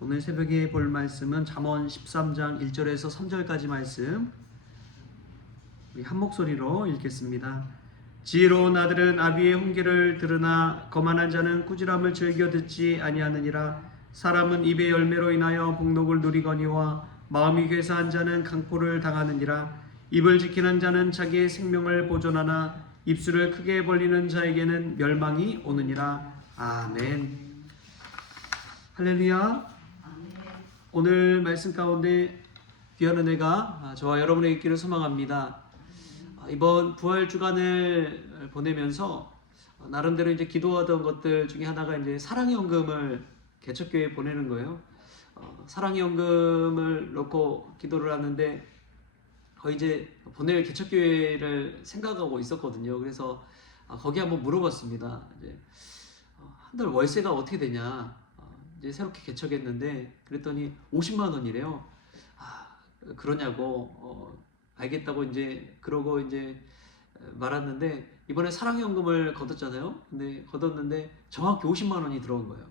오늘 새벽에 볼 말씀은 잠언 13장 1절에서 3절까지 말씀, 우리 한 목소리로 읽겠습니다. 지혜로운 아들은 아비의 훈계를 들으나 거만한 자는 꾸지람을 즐겨 듣지 아니하느니라. 사람은 입의 열매로 인하여 복록을 누리거니와 마음이 괴사한 자는 강포를 당하느니라. 입을 지키는 자는 자기의 생명을 보존하나 입술을 크게 벌리는 자에게는 멸망이 오느니라. 아멘. 할렐루야. 오늘 말씀 가운데 귀한 은혜가 저와 여러분에게 있기를 소망합니다. 이번 부활 주간을 보내면서 나름대로 이제 기도하던 것들 중에 하나가 이제 사랑의 헌금을 개척교회에 보내는 거예요. 사랑의 헌금을 놓고 기도를 하는데 이제 보낼 개척교회를 생각하고 있었거든요. 그래서 거기 한번 물어봤습니다. 이제 한 달 월세가 어떻게 되냐? 이제 새롭게 개척했는데 그랬더니 50만 원이래요. 그러냐고 알겠다고 이제 그러고 이제 말았는데 이번에 사랑연금을 걷었잖아요. 근데 걷었는데 정확히 50만 원이 들어온 거예요.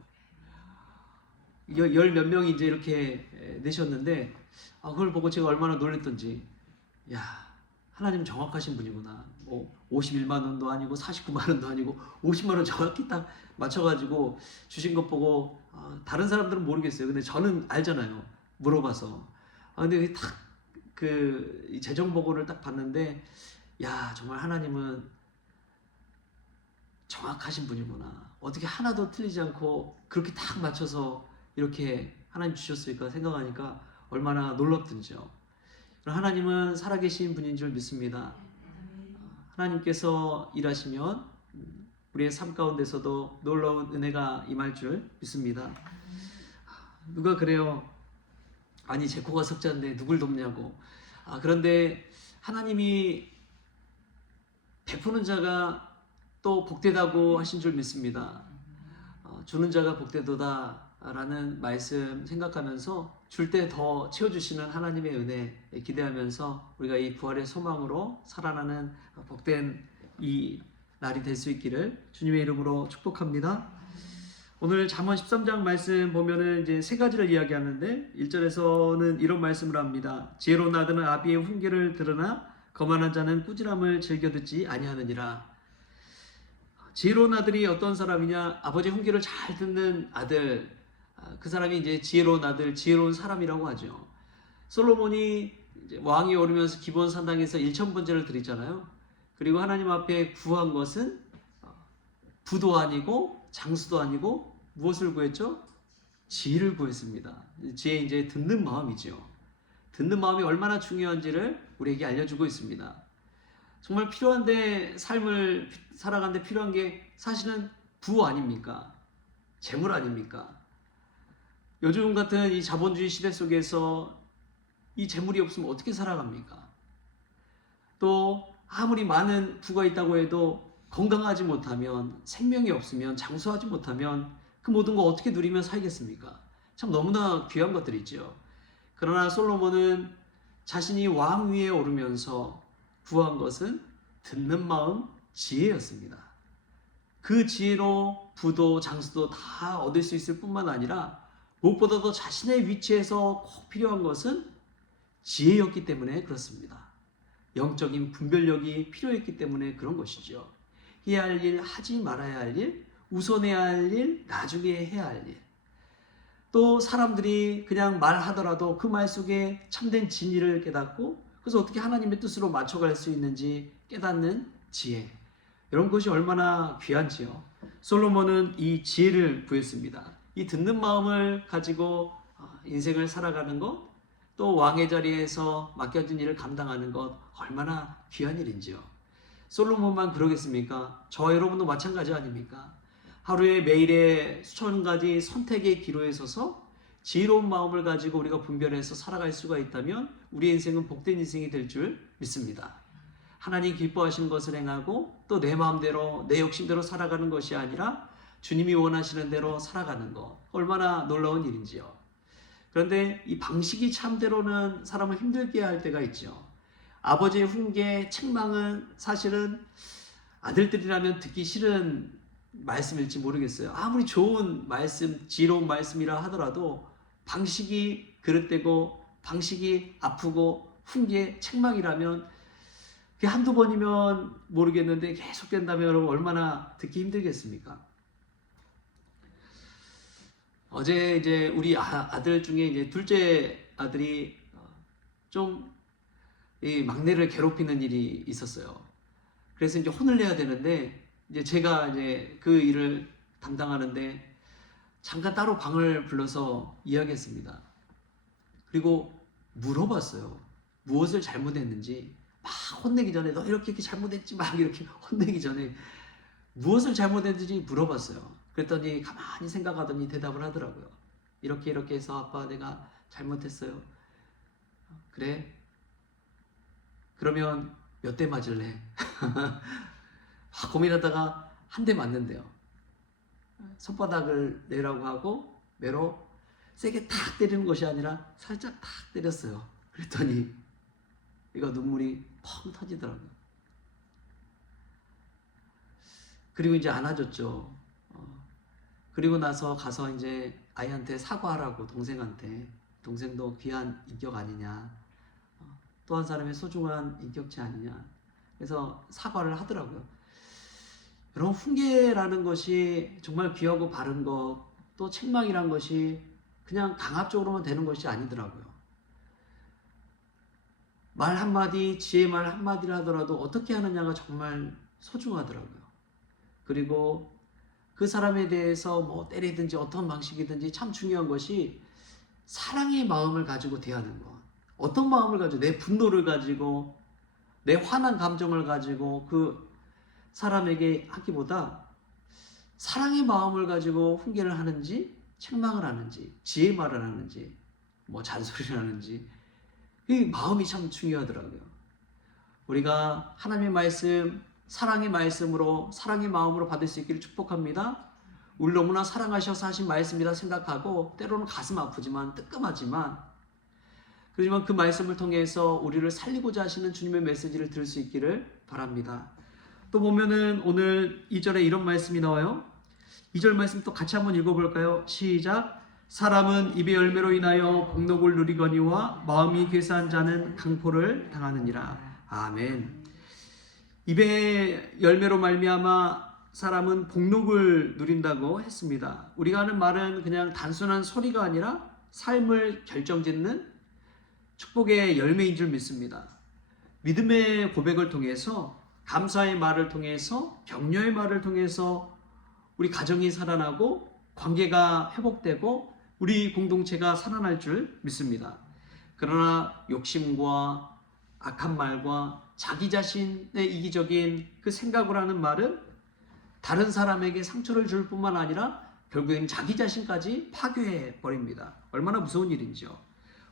열 몇 명이 이제 이렇게 내셨는데 그걸 보고 제가 얼마나 놀랬던지, 야, 하나님 정확하신 분이구나. 뭐 51만 원도 아니고 49만 원도 아니고 50만 원 정확히 딱 맞춰가지고 주신 것 보고 다른 사람들은 모르겠어요. 근데 저는 알잖아요. 물어봐서. 근데 딱 그 재정 보고를 딱 봤는데, 야, 정말 하나님은 정확하신 분이구나. 어떻게 하나도 틀리지 않고 그렇게 딱 맞춰서 이렇게 하나님 주셨을까 생각하니까 얼마나 놀랍든지요. 하나님은 살아계신 분인 줄 믿습니다. 하나님께서 일하시면 우리의 삶 가운데서도 놀라운 은혜가 임할 줄 믿습니다. 누가 그래요? 아니, 제 코가 석자인데 누굴 돕냐고. 그런데 하나님이 베푸는 자가 또 복되다고 하신 줄 믿습니다. 주는 자가 복되도다 라는 말씀 생각하면서 줄 때 더 채워주시는 하나님의 은혜 기대하면서 우리가 이 부활의 소망으로 살아나는 복된 이 날이 될 수 있기를 주님의 이름으로 축복합니다. 오늘 잠언 13장 말씀 보면은 이제 세 가지를 이야기하는데 1절에서는 이런 말씀을 합니다. 지혜로운 아들은 아비의 훈계를 들으나 거만한 자는 꾸지람을 즐겨 듣지 아니하느니라. 지혜로운 아들이 어떤 사람이냐? 아버지 훈계를 잘 듣는 아들, 그 사람이 이제 지혜로운 아들, 지혜로운 사람이라고 하죠. 솔로몬이 이제 왕이 오르면서 기브온 산당에서 1000번제를 드리잖아요. 그리고 하나님 앞에 구한 것은 부도 아니고 장수도 아니고 무엇을 구했죠? 지혜를 구했습니다. 지혜, 이제 듣는 마음이죠. 듣는 마음이 얼마나 중요한지를 우리에게 알려주고 있습니다. 정말 필요한데, 삶을 살아가는데 필요한 게 사실은 부 아닙니까? 재물 아닙니까? 요즘 같은 이 자본주의 시대 속에서 이 재물이 없으면 어떻게 살아갑니까? 또 아무리 많은 부가 있다고 해도 건강하지 못하면, 생명이 없으면, 장수하지 못하면 그 모든 거 어떻게 누리며 살겠습니까? 참 너무나 귀한 것들이죠. 그러나 솔로몬은 자신이 왕 위에 오르면서 구한 것은 듣는 마음, 지혜였습니다. 그 지혜로 부도 장수도 다 얻을 수 있을 뿐만 아니라 무엇보다도 자신의 위치에서 꼭 필요한 것은 지혜였기 때문에 그렇습니다. 영적인 분별력이 필요했기 때문에 그런 것이죠. 해야 할 일, 하지 말아야 할 일, 우선해야 할 일, 나중에 해야 할 일. 또 사람들이 그냥 말하더라도 그 말 속에 참된 진리를 깨닫고 그래서 어떻게 하나님의 뜻으로 맞춰갈 수 있는지 깨닫는 지혜. 이런 것이 얼마나 귀한지요. 솔로몬은 이 지혜를 구했습니다. 이 듣는 마음을 가지고 인생을 살아가는 것, 또 왕의 자리에서 맡겨진 일을 감당하는 것 얼마나 귀한 일인지요. 솔로몬만 그러겠습니까? 저와 여러분도 마찬가지 아닙니까? 하루에 매일의 수천 가지 선택의 기로에 서서 지혜로운 마음을 가지고 우리가 분별해서 살아갈 수가 있다면 우리의 인생은 복된 인생이 될 줄 믿습니다. 하나님 기뻐하시는 것을 행하고 또 내 마음대로 내 욕심대로 살아가는 것이 아니라 주님이 원하시는 대로 살아가는 것, 얼마나 놀라운 일인지요. 그런데 이 방식이 참대로는 사람을 힘들게 할 때가 있죠. 아버지의 훈계, 책망은 사실은 아들들이라면 듣기 싫은 말씀일지 모르겠어요. 아무리 좋은 말씀, 지혜로운 말씀이라 하더라도 방식이 그릇되고 방식이 아프고 훈계 책망이라면 그게 한두 번이면 모르겠는데 계속된다면 여러분 얼마나 듣기 힘들겠습니까? 어제 이제 우리 아들 중에 이제 둘째 아들이 좀 이 막내를 괴롭히는 일이 있었어요. 그래서 이제 혼을 내야 되는데 이제 제가 이제 그 일을 담당하는데 잠깐 따로 방을 불러서 이야기했습니다. 그리고 물어봤어요. 무엇을 잘못했는지. 막 혼내기 전에 너 이렇게 잘못했지 막 이렇게 혼내기 전에 무엇을 잘못했는지 물어봤어요. 그랬더니 가만히 생각하더니 대답을 하더라고요. 이렇게 해서 아빠 내가 잘못했어요. 그래? 그러면 몇 대 맞을래? 고민하다가 한 대 맞는데요. 손바닥을 내라고 하고 매로 세게 탁 때리는 것이 아니라 살짝 탁 때렸어요. 그랬더니 얘가 눈물이 펑 터지더라고요. 그리고 이제 안아줬죠. 그리고 나서 가서 이제 아이한테 사과하라고 동생한테. 동생도 귀한 인격 아니냐. 또 한 사람의 소중한 인격체 아니냐. 그래서 사과를 하더라고요. 여러분 훈계라는 것이 정말 귀하고 바른 것, 또 책망이란 것이 그냥 강압적으로만 되는 것이 아니더라고요. 말 한마디, 지혜 말 한마디를 하더라도 어떻게 하느냐가 정말 소중하더라고요. 그리고 그 사람에 대해서 뭐 때리든지 어떤 방식이든지 참 중요한 것이 사랑의 마음을 가지고 대하는 것. 어떤 마음을 가지고 내 분노를 가지고 내 화난 감정을 가지고 그 사람에게 하기보다 사랑의 마음을 가지고 훈계를 하는지 책망을 하는지 지혜 말을 하는지 뭐 잔소리를 하는지 이 마음이 참 중요하더라고요. 우리가 하나님의 말씀 사랑의 말씀으로 사랑의 마음으로 받을 수 있기를 축복합니다. 우리 너무나 사랑하셔서 하신 말씀이라 생각하고 때로는 가슴 아프지만 뜨끔하지만 그렇지만 그 말씀을 통해서 우리를 살리고자 하시는 주님의 메시지를 들을 수 있기를 바랍니다. 또 보면은 오늘 2절에 이런 말씀이 나와요. 2절 말씀 또 같이 한번 읽어볼까요? 시작. 사람은 입의 열매로 인하여 복록을 누리거니와 마음이 괴사한 자는 강포를 당하느니라. 아멘. 입의 열매로 말미암아 사람은 복록을 누린다고 했습니다. 우리가 하는 말은 그냥 단순한 소리가 아니라 삶을 결정짓는 축복의 열매인 줄 믿습니다. 믿음의 고백을 통해서 감사의 말을 통해서 격려의 말을 통해서 우리 가정이 살아나고 관계가 회복되고 우리 공동체가 살아날 줄 믿습니다. 그러나 욕심과 악한 말과 자기 자신의 이기적인 그 생각을 하는 말은 다른 사람에게 상처를 줄 뿐만 아니라 결국엔 자기 자신까지 파괴해 버립니다. 얼마나 무서운 일인지요.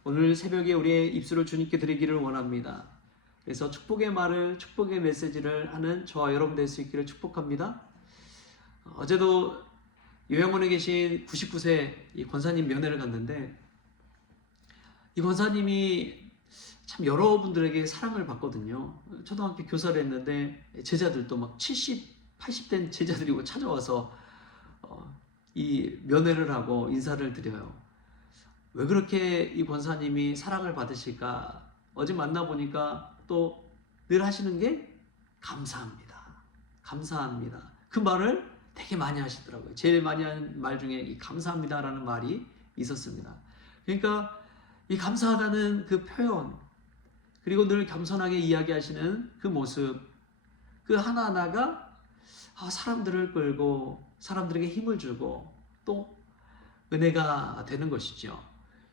오늘 새벽에 우리의 입술을 주님께 드리기를 원합니다. 그래서 축복의 말을, 축복의 메시지를 하는 저와 여러분 될 수 있기를 축복합니다. 어제도 요양원에 계신 99세 이 권사님 면회를 갔는데 이 권사님이 참 여러분들에게 사랑을 받거든요. 초등학교 교사를 했는데 제자들도 막 70, 80된 제자들이 찾아와서 이 면회를 하고 인사를 드려요. 왜 그렇게 이 권사님이 사랑을 받으실까? 어제 만나보니까 또 늘 하시는 게 감사합니다. 감사합니다. 그 말을 되게 많이 하시더라고요. 제일 많이 하는 말 중에 이 감사합니다라는 말이 있었습니다. 그러니까 이 감사하다는 그 표현, 그리고 늘 겸손하게 이야기하시는 그 모습, 그 하나하나가 사람들을 끌고 사람들에게 힘을 주고 또 은혜가 되는 것이죠.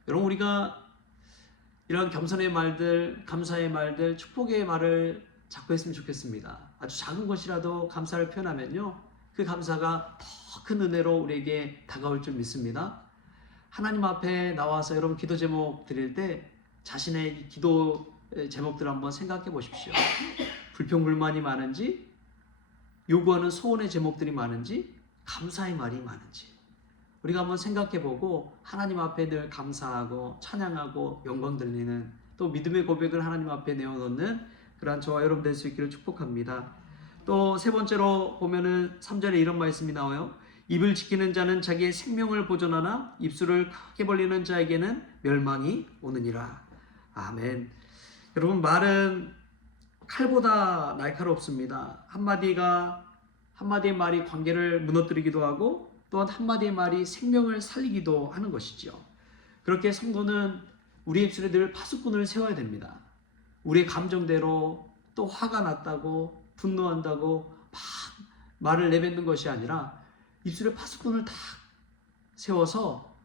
여러분 우리가 이런 겸손의 말들, 감사의 말들, 축복의 말을 자꾸 했으면 좋겠습니다. 아주 작은 것이라도 감사를 표현하면요 그 감사가 더 큰 은혜로 우리에게 다가올 줄 믿습니다. 하나님 앞에 나와서 여러분 기도 제목 드릴 때 자신의 기도 제목들을 한번 생각해 보십시오. 불평불만이 많은지, 요구하는 소원의 제목들이 많은지, 감사의 말이 많은지 우리가 한번 생각해보고 하나님 앞에 늘 감사하고 찬양하고 영광 돌리는 또 믿음의 고백을 하나님 앞에 내어놓는 그러한 저와 여러분 될 수 있기를 축복합니다. 또 세 번째로 보면은 3절에 이런 말씀이 나와요. 입을 지키는 자는 자기의 생명을 보존하나 입술을 크게 벌리는 자에게는 멸망이 오느니라. 아멘. 여러분, 말은 칼보다 날카롭습니다. 한마디의 말이 관계를 무너뜨리기도 하고 또한 한마디의 말이 생명을 살리기도 하는 것이죠. 그렇게 성도는 우리 입술에 늘 파수꾼을 세워야 됩니다. 우리의 감정대로 또 화가 났다고 분노한다고 막 말을 내뱉는 것이 아니라 입술에 파수꾼을 딱 세워서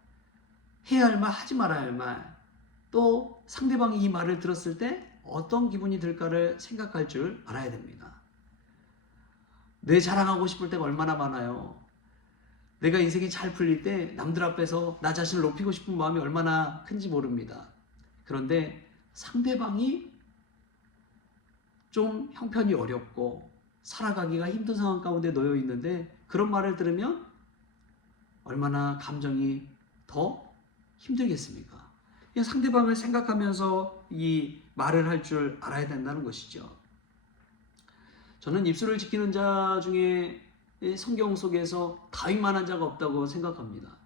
해야 할 말, 하지 말아야 할 말, 또 상대방이 이 말을 들었을 때 어떤 기분이 들까를 생각할 줄 알아야 됩니다. 내 자랑하고 싶을 때가 얼마나 많아요. 내가 인생이 잘 풀릴 때 남들 앞에서 나 자신을 높이고 싶은 마음이 얼마나 큰지 모릅니다. 그런데 상대방이 좀 형편이 어렵고 살아가기가 힘든 상황 가운데 놓여 있는데 그런 말을 들으면 얼마나 감정이 더 힘들겠습니까? 상대방을 생각하면서 이 말을 할 줄 알아야 된다는 것이죠. 저는 입술을 지키는 자 중에 성경 속에서 다윗만한 자가 없다고 생각합니다.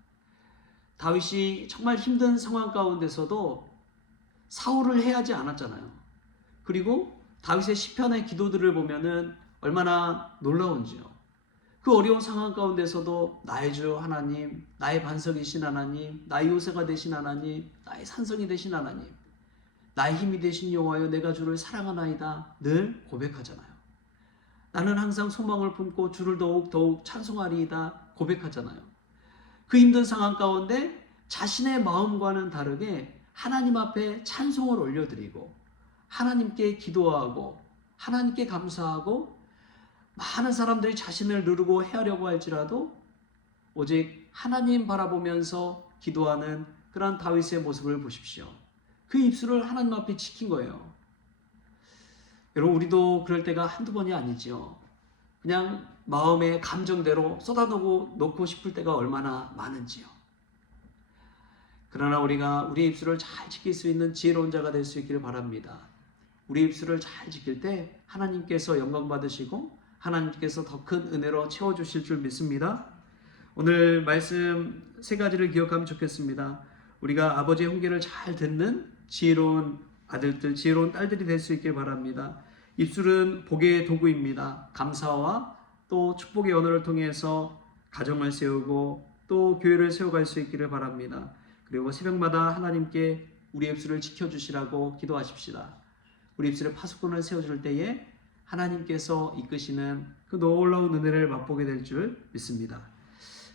다윗이 정말 힘든 상황 가운데서도 사울을 해하지 않았잖아요. 그리고 다윗의 시편의 기도들을 보면은 얼마나 놀라운지요. 그 어려운 상황 가운데서도 나의 주 하나님, 나의 반석이신 하나님, 나의 요새가 되신 하나님, 나의 산성이 되신 하나님, 나의 힘이 되신 여호와여, 내가 주를 사랑하나이다 늘 고백하잖아요. 나는 항상 소망을 품고 주를 더욱 찬송하리이다 고백하잖아요. 그 힘든 상황 가운데 자신의 마음과는 다르게 하나님 앞에 찬송을 올려드리고 하나님께 기도하고 하나님께 감사하고 많은 사람들이 자신을 누르고 해하려고 할지라도 오직 하나님 바라보면서 기도하는 그런 다윗의 모습을 보십시오. 그 입술을 하나님 앞에 지킨 거예요. 여러분, 우리도 그럴 때가 한두 번이 아니죠. 그냥 마음의 감정대로 쏟아놓고 싶을 때가 얼마나 많은지요. 그러나 우리가 우리 입술을 잘 지킬 수 있는 지혜로운 자가 될 수 있기를 바랍니다. 우리 입술을 잘 지킬 때 하나님께서 영광 받으시고 하나님께서 더 큰 은혜로 채워주실 줄 믿습니다. 오늘 말씀 세 가지를 기억하면 좋겠습니다. 우리가 아버지의 훈계를 잘 듣는 지혜로운 아들들, 지혜로운 딸들이 될 수 있길 바랍니다. 입술은 복의 도구입니다. 감사와 또 축복의 언어를 통해서 가정을 세우고 또 교회를 세워갈 수 있기를 바랍니다. 그리고 새벽마다 하나님께 우리 입술을 지켜주시라고 기도하십시다. 우리 입술에 파수꾼을 세워줄 때에 하나님께서 이끄시는 그 놀라운 은혜를 맛보게 될 줄 믿습니다.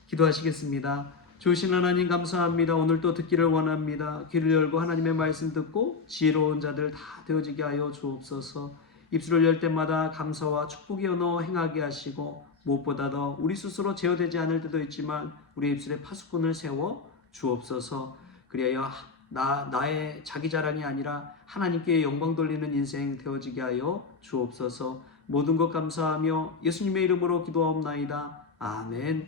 기도하시겠습니다. 좋으신 하나님 감사합니다. 오늘 또 듣기를 원합니다. 귀를 열고 하나님의 말씀 듣고 지혜로운 자들 다 되어지게 하여 주옵소서. 입술을 열 때마다 감사와 축복의 언어 행하게 하시고 무엇보다도 우리 스스로 제어되지 않을 때도 있지만 우리 입술에 파수꾼을 세워 주옵소서. 그리하여 나의 자기 자랑이 아니라 하나님께 영광 돌리는 인생 되어지게 하여 주옵소서. 모든 것 감사하며 예수님의 이름으로 기도하옵나이다. 아멘.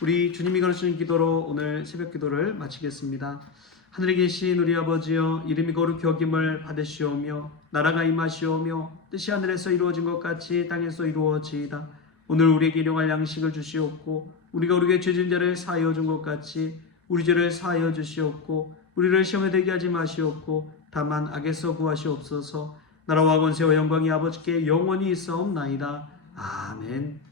우리 주님이 가르치는 기도로 오늘 새벽 기도를 마치겠습니다. 하늘에 계신 우리 아버지여, 이름이 거룩히 여김을 받으시오며 나라가 임하시오며 뜻이 하늘에서 이루어진 것 같이 땅에서 이루어지이다. 오늘 우리에게 일용할 양식을 주시옵고 우리가 우리에게 죄진 자를 사하여 준 것 같이 우리 죄를 사하여 주시옵고 우리를 시험에 들게 하지 마시옵고 다만 악에서 구하시옵소서. 나라와 권세와 영광이 아버지께 영원히 있사옵나이다. 아멘.